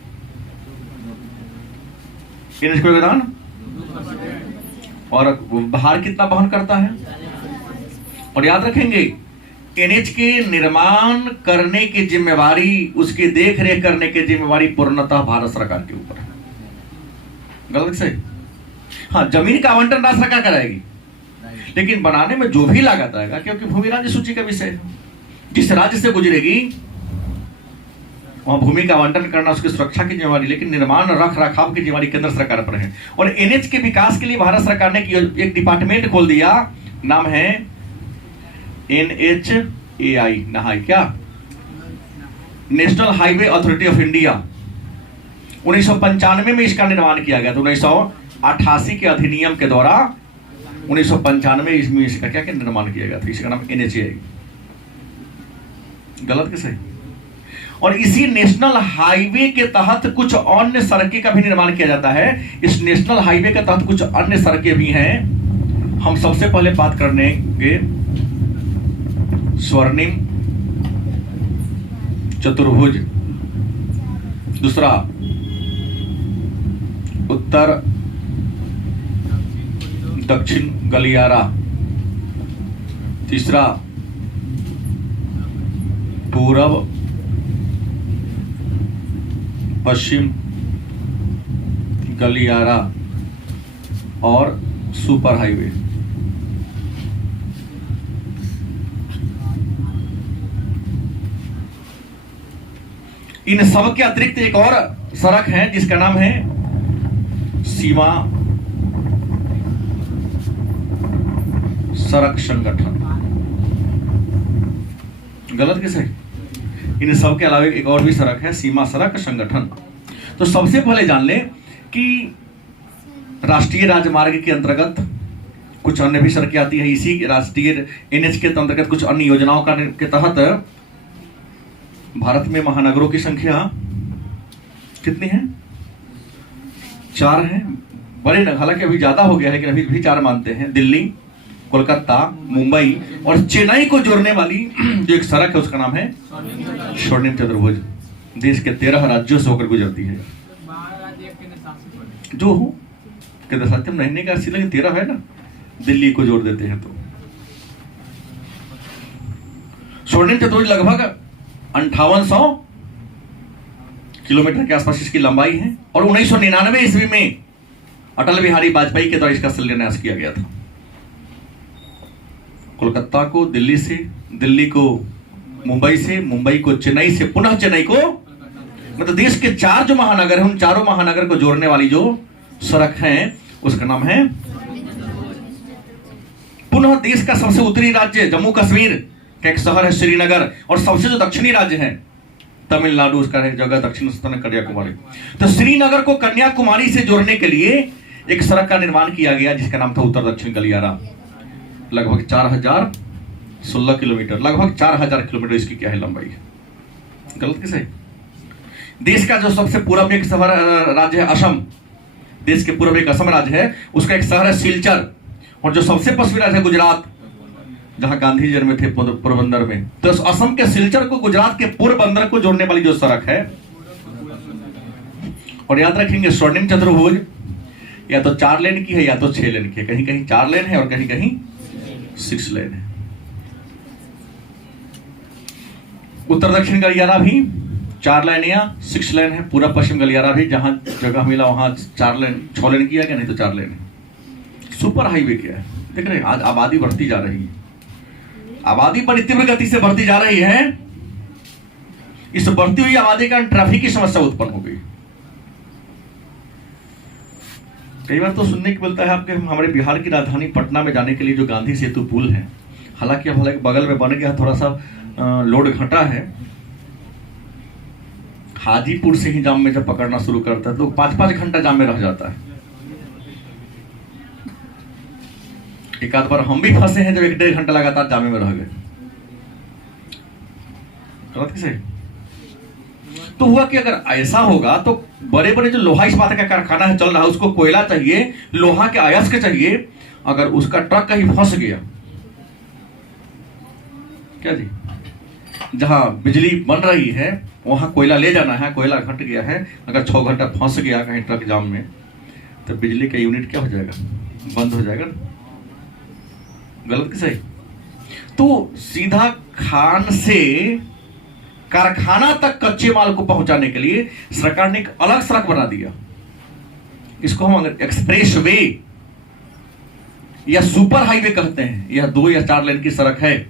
NH का योगदान, और भार कितना वहन करता है? और याद रखेंगे, NH के निर्माण करने की जिम्मेवारी, उसकी देख रेख करने की जिम्मेवारी पूर्णतः भारत सरकार के ऊपर है। गलत से? हाँ, जमीन का आवंटन राज्य सरकार कराएगी, लेकिन बनाने में जो भी लागत आएगा, क्योंकि भूमि राज्य सूची का विषय है, जिस राज्य से गुजरेगी वहां भूमि का आवंटन करना, उसकी सुरक्षा की जिम्मेवारी, लेकिन निर्माण रख रखाव की जिम्मेवारी केंद्र सरकार पर है। और NH के विकास के लिए भारत सरकार ने एक डिपार्टमेंट खोल दिया, नाम है NHAI, नहाई क्या? National highway authority of India. 1995 में इसका निर्माण किया गया था। 1988 के अधिनियम के द्वारा 1995 इसमें इसका क्या क्या निर्माण किया गया था। इसका नाम NHAI। गलत के सही? और इसी नेशनल हाईवे के तहत कुछ अन्य सड़कें का भी निर्माण किया जाता है। इस नेशनल हाईवे के तहत कुछ अन्य सड़कें भी हैं। हम सबसे पहले बात करेंगे स्वर्णिम चतुर्भुज, दूसरा उत्तर दक्षिण गलियारा, तीसरा पूर्व पश्चिम गलियारा, और सुपर हाईवे। इन सब के अतिरिक्त एक और सड़क है जिसका नाम है सीमा सड़क संगठन। गलत कैसे? इन सब के अलावा एक और भी सड़क है, सीमा सड़क संगठन। तो सबसे पहले जान ले कि राष्ट्रीय राजमार्ग के अंतर्गत कुछ अन्य भी सड़कें आती है। इसी राष्ट्रीय NH के अंतर्गत कुछ अन्य योजनाओं का के तहत भारत में महानगरों की संख्या कितनी है? 4 है। बड़े, हालांकि अभी ज्यादा हो गया है, लेकिन अभी भी 4 मानते हैं। दिल्ली, कोलकाता, मुंबई और चेन्नई को जोड़ने वाली जो एक सड़क है उसका नाम है स्वर्णिम चतुर्भुज। देश के 13 राज्यों से होकर गुजरती है। जो हो केंद्र शासित रहने का सिला 13 है ना, दिल्ली को जोड़ देते हैं। तो स्वर्णिम चतुर्भुज लगभग 5800 किलोमीटर के आसपास इसकी लंबाई है। और 1999 ईस्वी में अटल बिहारी वाजपेयी के द्वारा इसका शिलान्यास किया गया था। कोलकाता को दिल्ली से, दिल्ली को मुंबई से, मुंबई को चेन्नई से, पुनः चेन्नई को, मतलब देश के 4 जो महानगर हैं उन चारों महानगर को जोड़ने वाली जो सड़क है उसका नाम है। पुनः देश का सबसे उत्तरी राज्य जम्मू कश्मीर का एक शहर है श्रीनगर, और सबसे जो दक्षिणी राज्य है तमिलनाडु, उसका एक जगह दक्षिण स्थान कन्याकुमारी। तो श्रीनगर को कन्याकुमारी से जोड़ने के लिए एक सड़क का निर्माण किया गया जिसका नाम था उत्तर दक्षिण गलियारा। लगभग 4016 किलोमीटर, लगभग 4000 किलोमीटर इसकी क्या है लंबाई है। गलत किसे? देश का जो सबसे पूर्व में एक शहर राज्य है असम, देश के पूर्व एक असम राज्य है, उसका एक शहर है सिलचर, और जो सबसे पश्चिमी राज्य है गुजरात, जहां गांधी जी जन्मे थे पोरबंदर में। तो असम के सिलचर को गुजरात के पोरबंदर को जोड़ने वाली जो सड़क है, और याद रखेंगे स्वर्णिम चतुर्भुज या तो 4 लेन की है या तो 6 लेन की है, कहीं कहीं 4 लेन है और कहीं कहीं 6 लेन है। उत्तर दक्षिण गलियारा भी 4 लेन या 6 लेन है, पूरा पश्चिम गलियारा भी जहां जगह मिला वहां 4 लेन 6 लेन किया गया, नहीं तो 4 लेन है। सुपर हाईवे क्या है देख रहे हैं, आज आबादी बढ़ती जा रही है, आबादी बड़ी तीव्र गति से बढ़ती जा रही है। इस बढ़ती हुई आबादी का ट्रैफिक की समस्या उत्पन्न हो गई। कई बार तो सुनने को मिलता है आपके हमारे बिहार की राजधानी पटना में जाने के लिए जो गांधी सेतु पुल है, हालांकि अब बगल में बन गया, थोड़ा सा लोड घटा है। हाजीपुर से ही जाम में जब पकड़ना शुरू करता है तो 5-5 घंटा जाम में रह जाता है। एक आध बार हम भी फंसे हैं जब 1-1.5 घंटा लगातार जामे में रह गए। गलत किसे? तो हुआ कि अगर ऐसा होगा तो बड़े बड़े जो लोहा इस्पात का कारखाना है चल रहा है, उसको कोयला चाहिए, लोहा के अयस्क चाहिए, अगर उसका ट्रक कहीं फंस गया, क्या जी, जहां बिजली बन रही है वहां कोयला ले जाना है, कोयला घट गया है, अगर 6 घंटा फंस गया कहीं ट्रक जाम में, तो बिजली का यूनिट क्या हो जाएगा, बंद हो जाएगा। गलत कि सही? तो सीधा खान से कारखाना तक कच्चे माल को पहुंचाने के लिए सरकार ने एक अलग सड़क बना दिया। इसको हम अगर एक्सप्रेस वे या सुपर हाईवे कहते हैं। यह 2 या 4 लेन की सड़क है,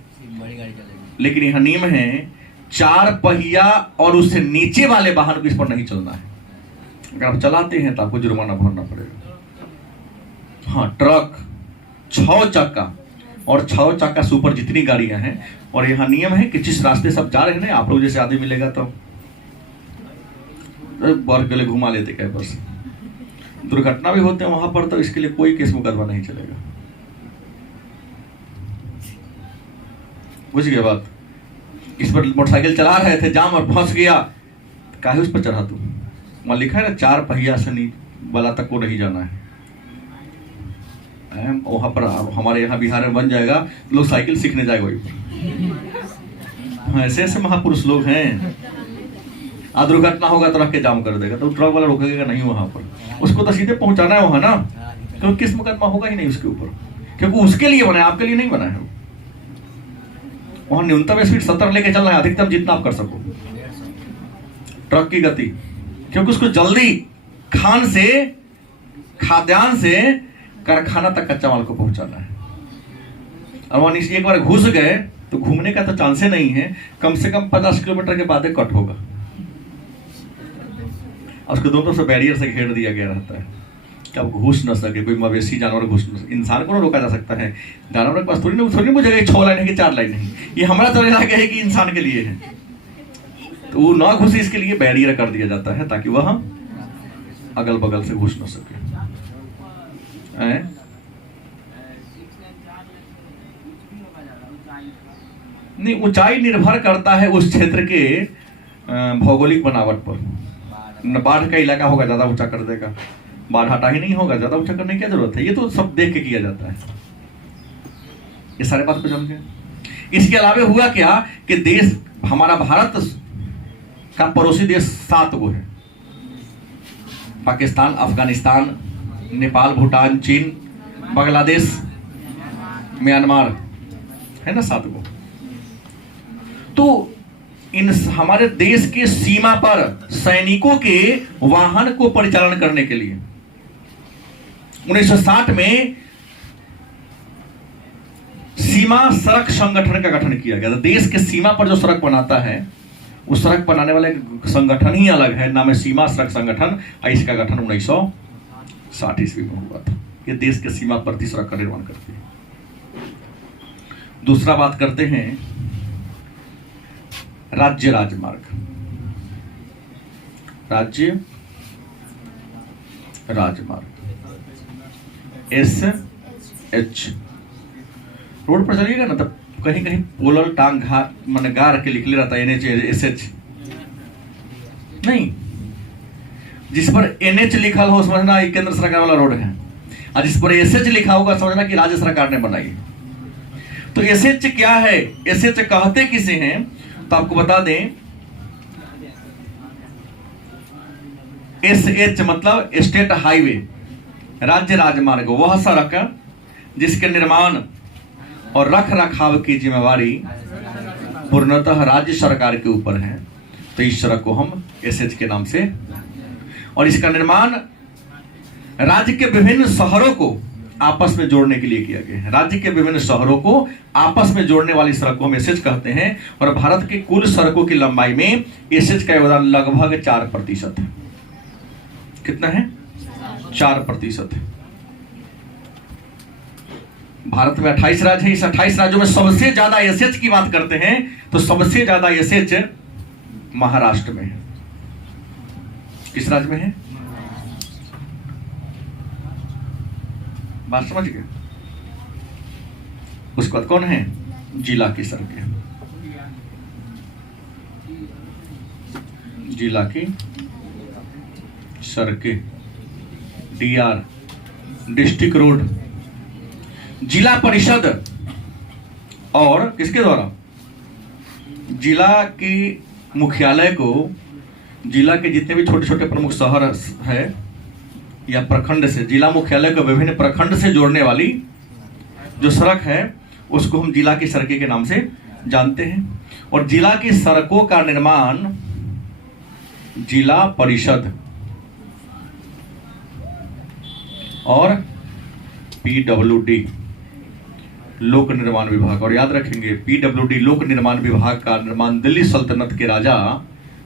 लेकिन यह नियम है 4 पहिया और उससे नीचे वाले वाहन को इस पर नहीं चलना है। अगर आप चलाते हैं तो आपको जुर्माना भरना पड़ेगा। हाँ, ट्रक 6 चक्का और 6 चक्का से ऊपर जितनी गाड़ियां हैं, और यहाँ नियम है कि जिस रास्ते सब जा रहे हैं ना, आप लोग जैसे आदमी मिलेगा तो बार के लिए घुमा लेते कई बस, दुर्घटना भी होते हैं वहां पर, तो इसके लिए कोई केस मुकदमा नहीं चलेगा। बुझ गया बात? इस पर मोटरसाइकिल चला रहे थे, जाम और फंस गया, काहे उस पर चढ़ा तू? वहां लिखा है ना 4 पहिया से नीचे वाला तक को नहीं जाना है। वहां पर हमारे यहाँ बिहार में बन जाएगा, लोग साइकिल सीखने जाएगा वही पर। ऐसे ऐसे महापुरुष लोग हैं। दुर्घटना होगा तो रख के जाम कर देगा, तो ट्रक वाला रोकेगा नहीं वहां पर, उसको तो सीधे पहुंचाना है वहां ना, तो किस मुकदमा होगा ही नहीं उसके ऊपर, क्योंकि उसके लिए बना है, आपके लिए नहीं बना है। वहां न्यूनतम स्पीड 70 लेके चलना है, अधिकतम जितना आप कर सको ट्रक की गति, क्योंकि उसको जल्दी खान से, खाद्यान्न से कारखाना तक कच्चा माल को पहुंचाना है। और वहां एक बार घुस गए तो घूमने का तो चांस नहीं है, कम से कम 50 किलोमीटर के बाद कट होगा। और उसको दोनों से बैरियर से घेर दिया गया रहता है कि अब घुस न सके, कोई मवेशी जानवर घुस न सके। इंसान को ना रोका जा सकता है, जानवर के पास थोड़ी ना मुझे 6 लाइन है कि 4 लाइन है, ये हमारा तो है कि इंसान के लिए है, तो वो ना घुसे इसके लिए बैरियर कर दिया जाता है ताकि वह अगल बगल से घुस न सके। नहीं, ऊंचाई निर्भर करता है उस क्षेत्र के भौगोलिक बनावट पर। बाढ़ का इलाका होगा ज्यादा ऊंचा कर देगा, बाढ़ हटा ही नहीं होगा, ज्यादा ऊंचा करने की क्या जरूरत है, ये तो सब देख के किया जाता है। ये सारे बात को समझे। इसके अलावा हुआ क्या कि देश हमारा भारत का पड़ोसी देश 7 गो है, पाकिस्तान, अफगानिस्तान, नेपाल, भूटान, चीन, बांग्लादेश, म्यांमार, है ना 7 गो। तो इन हमारे देश के सीमा पर सैनिकों के वाहन को परिचालन करने के लिए 1960 में सीमा सड़क संगठन का गठन किया गया। तो देश के सीमा पर जो सड़क बनाता है उस सड़क बनाने वाले संगठन ही अलग है, नाम है सीमा सड़क संगठन। इसका गठन 1960 ईस्वी में हुआ था। ये देश के सीमा पर सड़क का निर्माण करती है। दूसरा बात करते हैं राज्य राजमार्ग। राज्य राजमार्ग SH। रोड पर चलिएगा ना तब कहीं कहीं पोलल टांग घाट मैंने गार के लिखले रहता है NH SH नहीं, जिस पर NH लिखा हो समझना ये केंद्र सरकार वाला रोड है, और जिस पर SH लिखा होगा समझना कि राज्य सरकार ने बनाई है। तो SH क्या है, SH कहते किसे हैं, तो आपको बता दें SH मतलब स्टेट हाईवे, राज्य राजमार्ग वह सड़क जिसके निर्माण और रख रखाव की जिम्मेवारी पूर्णतः राज्य सरकार के ऊपर है। तो इस सड़क को हम SH के नाम से, और इसका निर्माण राज्य के विभिन्न शहरों को आपस में जोड़ने के लिए किया गया है। राज्य के विभिन्न शहरों को आपस में जोड़ने वाली सड़क को हम SH कहते हैं। और भारत के कुल सड़कों की लंबाई में SH का योगदान लगभग 4% है। कितना है? 4%। भारत में 28 राज्य है। इस 28 राज्यों में सबसे ज्यादा SH की बात करते हैं तो सबसे ज्यादा SH महाराष्ट्र में है। किस राज्य में है? बात समझ गए? उसके बाद कौन है? जिला की सड़कें। जिला की सड़कें DR डिस्ट्रिक्ट रोड। जिला परिषद और किसके द्वारा? जिला के मुख्यालय को जिला के जितने भी छोटे छोटे प्रमुख शहर है या प्रखंड से, जिला मुख्यालय को विभिन्न प्रखंड से जोड़ने वाली जो सड़क है उसको हम जिला की सड़कें के नाम से जानते हैं। और जिला की सड़कों का निर्माण जिला परिषद और PWD लोक निर्माण विभाग, और याद रखेंगे PWD लोक निर्माण विभाग का निर्माण दिल्ली सल्तनत के राजा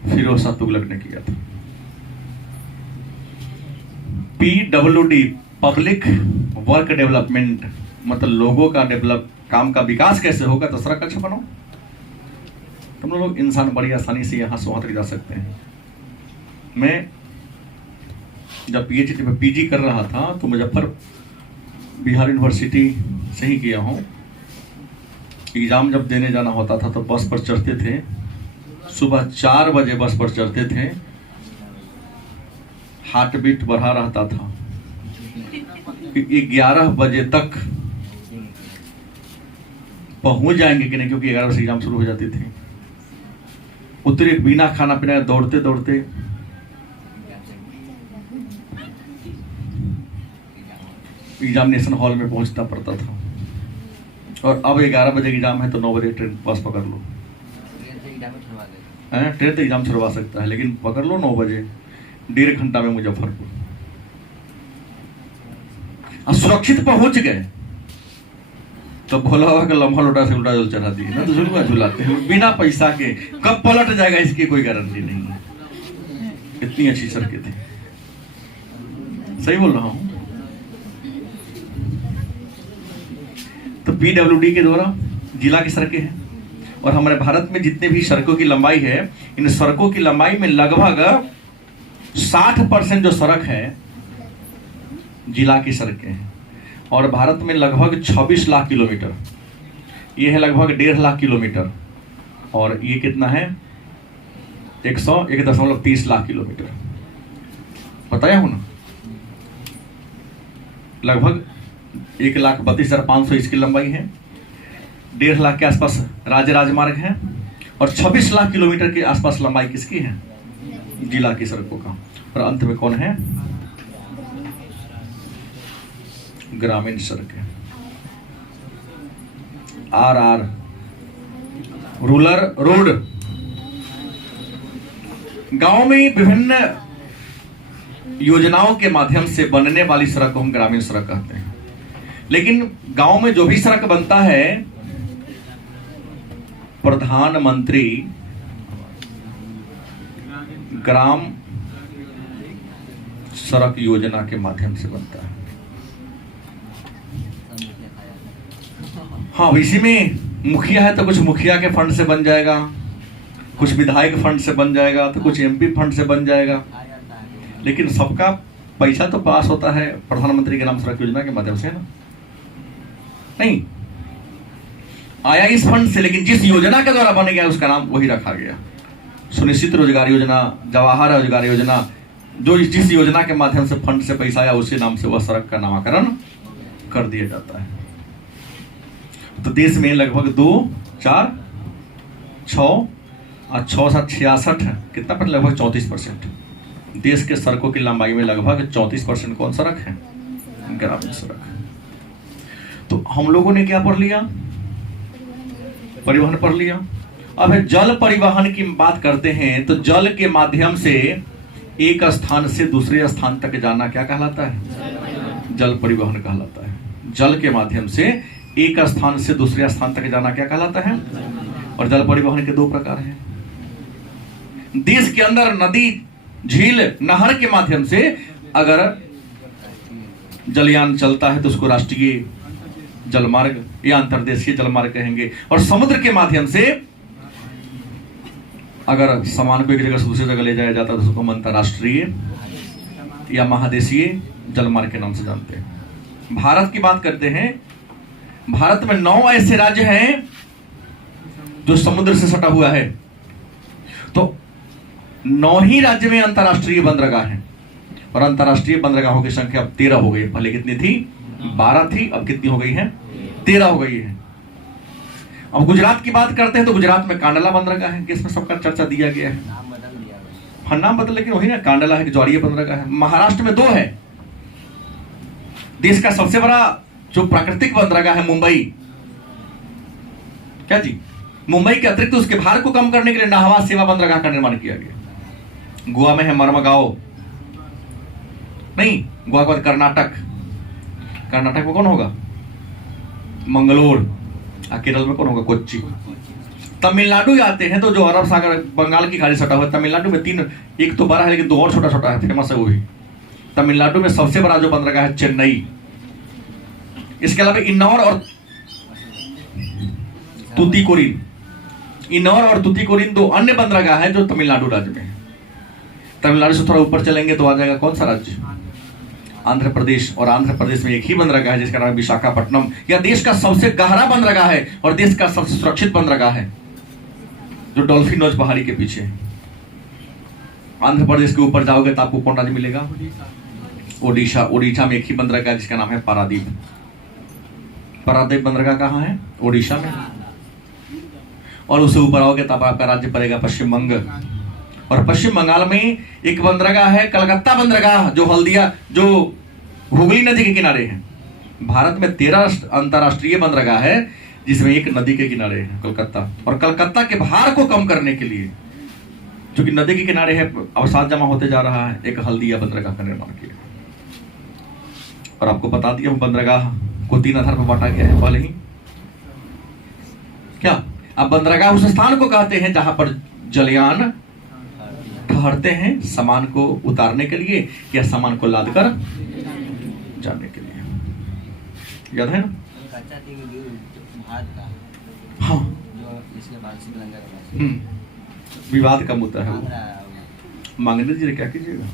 फिरोज शाह तुगलक ने किया था। PWD पब्लिक वर्क डेवलपमेंट मतलब लोगों का डेवलप, काम का विकास कैसे होगा तो सड़क अच्छा बनाओ। तुम लोग इंसान बड़ी आसानी से यहाँ से वहां तक जा सकते हैं। मैं जब PG कर रहा था तो बिहार यूनिवर्सिटी से ही किया हूँ। एग्जाम जब देने जाना होता था तो बस पर चढ़ते थे, सुबह 4 बजे बस पर चढ़ते थे। हार्ट बीट बढ़ा रहता था कि 11 बजे तक पहुंच जाएंगे कि नहीं, क्योंकि 11 बजे एग्जाम शुरू हो जाती थी। उतरे बिना खाना पीना दौड़ते दौड़ते एग्जामिनेशन हॉल में पहुंचना पड़ता था। और अब 11 बजे एग्जाम है तो 9 बजे ट्रेन बस पकड़ लो। ट्रेन तो एग्जाम छुड़वा सकता है लेकिन पकड़ लो 9 बजे, 1.5 घंटा में मुजफ्फरपुर। सुरक्षित पहुंच गए तो भोला बाबा का लम्हा लोटा से उल्टा जल चढ़ा दिए ना, तो झुलवा झुलाते हैं बिना पैसा के। कब पलट जाएगा इसकी कोई गारंटी नहीं है। इतनी अच्छी सड़कें थी। सही बोल रहा हूं? तो PWD के द्वारा जिला की सड़कें हैं। और हमारे भारत में जितने भी सड़कों की लंबाई है, इन सड़कों की लंबाई में लगभग 60% जो सड़क है जिला की सड़कें हैं। और भारत में लगभग 26 लाख किलोमीटर, ये है लगभग 1.5 लाख किलोमीटर। और ये कितना है? 101.30 लाख किलोमीटर। बताया हूं ना? लगभग 1,32,500 इसकी लंबाई है। 1.5 लाख के आसपास राज्य राजमार्ग है और 26 लाख किलोमीटर के आसपास लंबाई किसकी है? जिला की सड़कों का। और अंत में कौन है? ग्रामीण सड़कें, RR रूरल रोड। गांव में विभिन्न योजनाओं के माध्यम से बनने वाली सड़क को हम ग्रामीण सड़क कहते हैं। लेकिन गांव में जो भी सड़क बनता है प्रधानमंत्री ग्राम सड़क योजना के माध्यम से बनता है। हाँ, इसी में मुखिया है तो कुछ मुखिया के फंड से बन जाएगा, कुछ विधायक फंड से बन जाएगा, तो कुछ एमपी फंड से बन जाएगा, लेकिन सबका पैसा तो पास होता है प्रधानमंत्री ग्राम सड़क योजना के माध्यम से ना। नहीं आया इस फंड से, लेकिन जिस योजना के द्वारा बन गया उसका नाम वही रखा गया। सुनिश्चित रोजगार योजना, जवाहर रोजगार योजना, जो जिस योजना के माध्यम से फंड से पैसा आया उसी नाम से वह सड़क का नामकरण कर दिया जाता है। तो देश में लगभग 2, 4, 6 और 6, 7, 66 कितना पर लगभग 34% देश के सड़कों की लंबाई में लगभग 34% कौन सड़क है? ग्रामीण सड़क। तो हम लोगों ने क्या पढ़ लिया? परिवहन पढ़ लिया। अब जल परिवहन की बात करते हैं तो जल के माध्यम से एक स्थान से दूसरे स्थान तक जाना क्या कहलाता है? जल परिवहन कहलाता है। जल के माध्यम से एक स्थान से दूसरे स्थान तक जाना क्या कहलाता है? और जल परिवहन के 2 प्रकार हैं। देश के अंदर नदी, झील, नहर के माध्यम से अगर जलयान चलता है तो उसको राष्ट्रीय जलमार्ग या अंतर्देशीय जलमार्ग कहेंगे। और समुद्र के माध्यम से अगर सामान को एक जगह से दूसरी जगह ले जाया जाता है तो उसको हम अंतर्राष्ट्रीय या महादेशीय जलमार्ग के नाम से जानते हैं। भारत की बात करते हैं, भारत में 9 ऐसे राज्य हैं जो समुद्र से सटा हुआ है। तो 9 ही राज्य में अंतर्राष्ट्रीय बंदरगाह हैं और अंतर्राष्ट्रीय बंदरगाहों की संख्या अब 13 हो गई। पहले कितनी थी? 12 थी, अब कितनी हो गई है? 13 हो गई है। अब गुजरात की बात करते हैं तो गुजरात में कांडला बंदरगाह है, जिसमें सबका चर्चा दिया गया है। हाँ, नाम बदल, लेकिन वही ना, कांडला है, ज्वारीय बंदरगाह है। महाराष्ट्र में 2 है। देश का सबसे बड़ा जो प्राकृतिक बंदरगाह है मुंबई, क्या जी, मुंबई के अतिरिक्त उसके भार को कम करने के लिए नाहवा सेवा बंदरगाह का निर्माण किया गया। गोवा में है मर्मगांव, नहीं, गोवा के बाद कर्नाटक, कर्नाटक में कौन होगा? मंगलोर। केरल में कौन होगा? कोच्चि। तमिलनाडु आते हैं तो जो अरब सागर, बंगाल की खाड़ी सटा हुआ है, तमिलनाडु में 3, एक तो बड़ा है लेकिन 2 और छोटा छोटा है, फेमस है वो भी। तमिलनाडु में सबसे बड़ा जो बंदरगाह है चेन्नई। इसके अलावा इन्नौर और तूतीकोरिन, इन्नौर और तूतीकोरिन 2 अन्य बंदरगाह है जो तमिलनाडु राज्य में है। तमिलनाडु से थोड़ा ऊपर चलेंगे तो आ जाएगा कौन सा राज्य? आंध्र प्रदेश। और आंध्र प्रदेश में एक ही बंदरगाह है जिसका नाम है विशाखापट्टनम। यह देश का सबसे गहरा बंदरगाह है और देश का सबसे सुरक्षित बंदरगाह है, जो डॉल्फिन नोज पहाड़ी के पीछे है। आंध्र प्रदेश के ऊपर जाओगे तो आपको कौन राज्य मिलेगा? ओडिशा। ओडिशा में एक ही बंदरगाह है जिसका नाम है पारादीप। पारादीप बंदरगाह कहाँ है? ओडिशा में। और उससे ऊपर आओगे तब आपका राज्य पड़ेगा पश्चिम बंगाल। और पश्चिम बंगाल में एक बंदरगाह है कलकत्ता बंदरगाह, जो हल्दिया, जो हुगली नदी के किनारे है। भारत में 13 अंतर्राष्ट्रीय बंदरगाह है जिसमें एक नदी के किनारे है, कलकत्ता। और कलकत्ता के भार को कम करने के लिए, जो कि नदी के किनारे है, अवसाद जमा होते जा रहा है, एक हल्दिया बंदरगाह का निर्माण किया। और आपको बता दिया बंदरगाह को 3 आधार पर बांटा गया है पहले ही। क्या? अब बंदरगाह उस स्थान को कहते हैं जहां पर जलयान ठहरते हैं सामान को उतारने के लिए या सामान को लाद कर जाने के लिए। याद है ना? हाँ, विवाद का मुद्दा है वो। मांगने दीजिए, क्या कीजिएगा।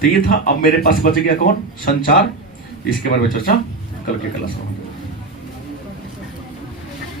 तो ये था। अब मेरे पास बच गया कौन? संचार। इसके बारे में चर्चा कल के क्लास में।